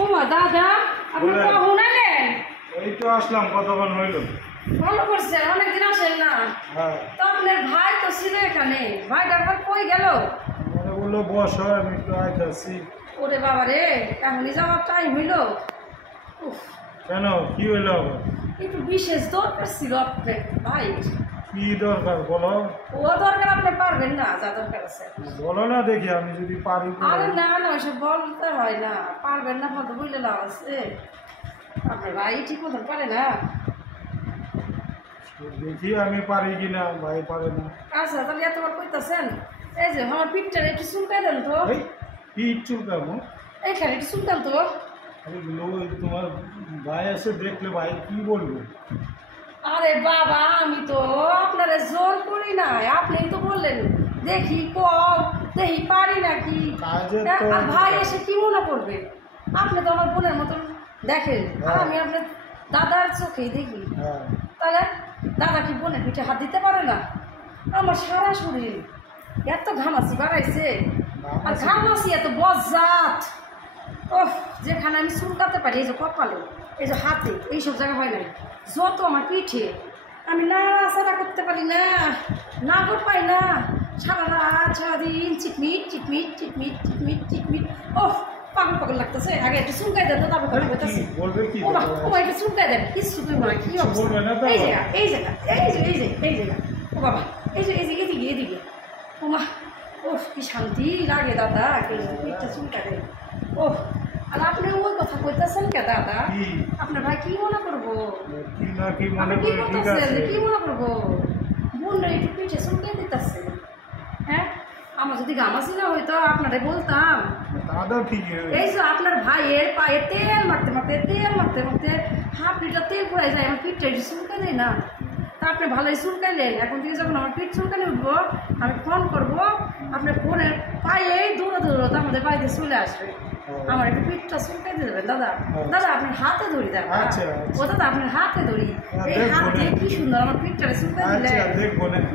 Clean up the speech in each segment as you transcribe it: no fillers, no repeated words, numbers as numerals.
ও মা দাদা আপনি কখন এলেন? এই তো আসলাম, কতক্ষণ হইল। ভালো করছেন, অনেকদিন আসেন না। হ্যাঁ, তো আপনার ভাই তো ছিল এখানে, ভাইটা আবার কই গেল? মানে বললো বস, আমি একটু আইতাছি। ওরে বাবা রে, এখনই যাওয়ার টাইম হইল। উফ, কেন, কি হইলো আবার? একটু বিশেষ দরকার ছিল আপনার ভাই। কি দরকার বলো? ও দরকার আপনি পারবেন না, যা দরকার আছে বলো না দেখি, আমি যদি পারি। আরে না না, ওইসব বলতে হয় না, পারবেন না বলতে বুঝলে লাভ আছে। আপনার ভাই ঠিক মতন পারে না। দেখি আমি পারি কিনা, ভাই পারে না। আচ্ছা তাহলে এতবার কইতাছেন, এই যে আমার পিঠটা একটু চুলকাই দেন তো। এই পিঠ চুলকাবো? এইখানে একটু চুলকান তো। আরে ওই তোমার ভাই আছে, দেখলে ভাই কি বলবে? আরে বাবা, আমি তো আপনারে জোর করি নাই, আপনি তো বললেন দেখি দেখি পারি নাকি। কাজের তো আর ভাই এসে কি মনে করবে? আপনি তো আমার বোনের মতন দেখেন, আর আমি আপনার দাদার চোখেই দেখি। হ্যাঁ, তাহলে দাদা কি বোনের পিঠে হাত দিতে পারে না? আমার সারা শরীর এত ঘামাচি বাড়াইছে, আর ঘামাচি এত বজ্জাত। ওহ, যেখানে আমি চুলকাতে পারি, এই যে কপালে, এই যে হাতে, এইসব জায়গা হয় নাই, যত আমার পিঠে, আমি নাড়াচাড়া করতে পারি না, নাগর পাই না, সারা রাত সারাদিন চিকমিট চিকমিট চিকমিট চিকমিট চিকমিট। ওহ, পাগল পাগল লাগতেছে। আগে একটু চুলকাই দেন তো, তারপর কথা বলতেছি। বলবে কি? ও মা, একটু চুলকাই দেন, কিছু করবো না। কি অবস্থা? এই জায়গা, এই জায়গা, এই যে এই যে এই জায়গা। ও বাবা, এই যে এই যে এদিকে এদিকে। ও মা, ওহ কি শান্তি লাগে দাদা, পিঠটা চুলকাই দেন। ওহ, আর আপনি ওই কথা কইতেছেন কে দাদা? আপনার ভাই কি মনে করবো? কি না কি মনে আপনি কি করে? ঠিক করতেছেন, আছে, কি মনে করবো? বোনরা একটু পিঠে চুলকাই দিতেছে। হ্যাঁ, আমার যদি গামাছি না হইতো আপনারে বলতাম। দাদা ঠিকই। এই যে আপনার ভাইয়ের পায়ে তেল মারতে মারতে হাফ লিটার তেল পুরাই যায়, আমার পিঠটা একটু চুলকাই দেয় না। তা আপনি ভালোই চুলকাইলেন, এখন থেকে যখন আমার পিঠ চুলকানি উঠবো, আমি ফোন করবো, আপনার ফোনের পায়ে দৌড়া দৌড়াতে আমাদের বাড়িতে চলে আসবে। আমার একটু পিঠটা চুলকাই দিয়ে দেবেন দাদা। দাদা আপনার হাতে ধরি দাদা। ও দাদা আপনার হাতে ধরি, এই হাত দিয়ে কি সুন্দর আমার পিঠটা চুলকাই দিলে।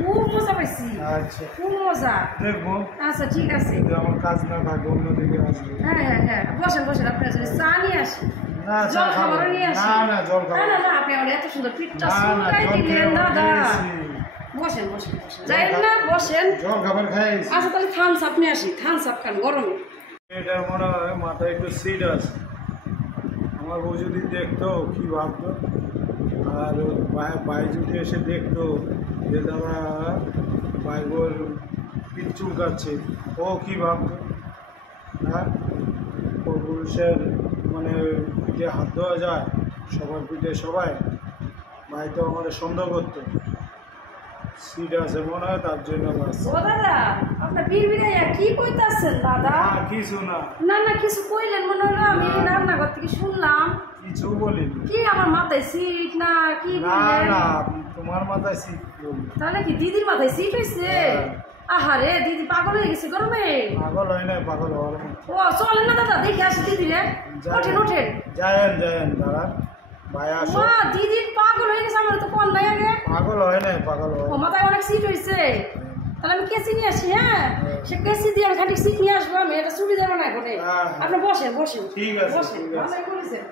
খুব মজা পাইছি, খুব মজা। দেখবো। আচ্ছা ঠিক আছে, আমার কাজ না থাকে অন্যদিকে আসবে। হ্যাঁ হ্যাঁ হ্যাঁ, বসেন বসেন, আপনার জন্য চা নিয়ে আসি, না জল খাবারও নিয়ে আসি। না জল খাবার না না, আপনি আমার এত সুন্দর পিঠটা চুলকাই দিলেন দাদা। বসেন বসেন বসেন, যাই না বসেন, জল খাবার খাই। আচ্ছা তাহলে থামস আপ নিয়ে আসি, থামস আপ খান গরমে। এটা মনে হয় মাথায় একটু সিট আছে। আমার বউ যদি দেখতো কি ভাবতো, আর ভাই যদি এসে দেখতো যে দাদা ভাই বোর পিঠ চুলকাচ্ছে, ও কি ভাবতো? হ্যাঁ, ও পুরুষের মানে পিঠে হাত দেওয়া যায়, সবার পিঠে সবাই। ভাই তো আমাদের সন্দেহ করতো, সিট আছে মনে হয় তার জন্য। ও দাদা, আপনার বিড়বিড়াইয়া কি কইতাছেন দাদা? কিছু না। না না, কিছু কইলেন মনে হলো, আমি রান্নাঘর থেকে শুনলাম। কিছু বলিনি। কি আমার মাথায় সিট না কি না বললেন? না, তোমার মাথায় সিট বলবো। তাহলে কি দিদির মাথায় সিট হয়েছে? আহারে, দিদি পাগল হয়ে গেছে গরমে। পাগল হয় না, পাগল হওয়ার মতো। ও চলেন না দাদা, দেখে আসি দিদি রে। ওঠেন ওঠেন, যায়েন দাঁড়ান, ভাই আসো। মা দিদি পাগল হয়ে গেছে, আমার তো কোন নাই আগে। পাগল হয় না, পাগল হয়। ও মাথায় অনেক সিট হয়েছে। তাহলে আমি কেসি নিয়ে আসি। হ্যাঁ, সে কেসি দিয়ে আমি খালি সিট নিয়ে আসবো, আমি এটা সুবিধা না করে। আপনি বসেন বসেন, ঠিক আছে, বসেন, ঠিক আছে। ভালোই করেছেন।